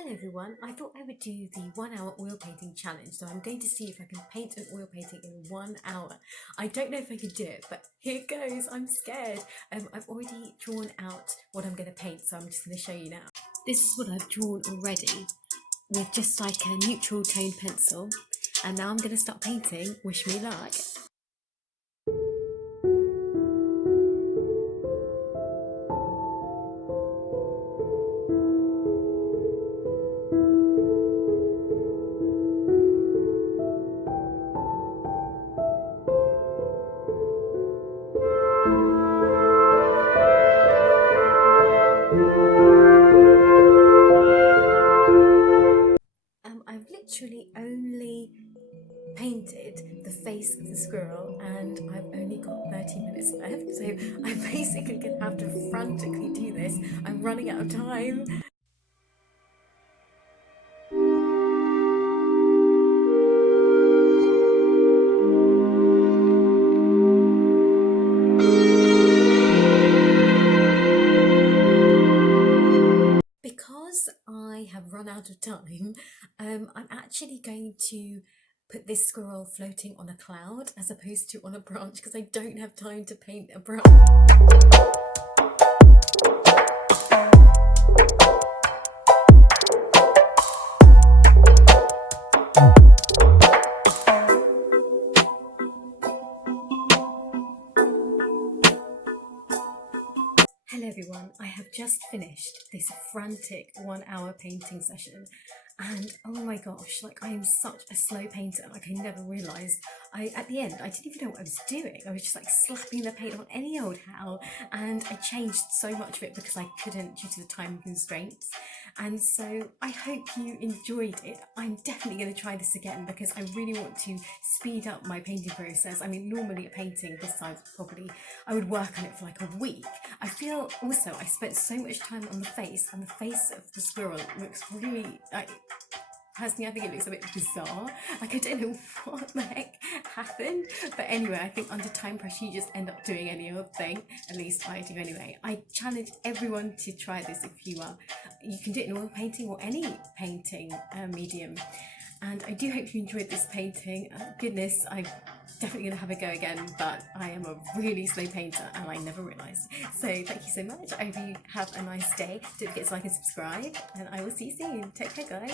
Hello everyone, I thought I would do the 1 hour oil painting challenge, so I'm going to see if I can paint an oil painting in 1 hour. I don't know if I can do it, but here it goes, I'm scared. I've already drawn out what I'm going to paint, so I'm just going to show you now. This is what I've drawn already, with just like a neutral tone pencil, and now I'm going to start painting. Wish me luck. I've literally only painted the face of the squirrel and I've only got 30 minutes left, so I'm basically going to have to frantically do this. I'm running out of time. Because I have run out of time, I'm actually going to put this squirrel floating on a cloud as opposed to on a branch because I don't have time to paint a branch. Hello everyone, I have just finished this frantic 1 hour painting session and oh my gosh, like I am such a slow painter, like I never realised. At the end, I didn't even know what I was doing. I was just like slapping the paint on any old how, and I changed so much of it because I couldn't due to the time constraints. And so I hope you enjoyed it. I'm definitely going to try this again because I really want to speed up my painting process. I mean, normally a painting this size probably I would work on it for like a week. I feel also I spent so much time on the face, and the face of the squirrel looks really like, personally I think it looks a bit bizarre. Like I don't know what the heck happened, but anyway, I think under time pressure you just end up doing any old thing. At least I do anyway. I challenge everyone to try this if you are. You can do it in oil painting or any painting medium. And I do hope you enjoyed this painting. Goodness, I'm definitely going to have a go again, but I am a really slow painter and I never realised. So thank you so much. I hope you have a nice day. Don't forget to like and subscribe, and I will see you soon. Take care, guys.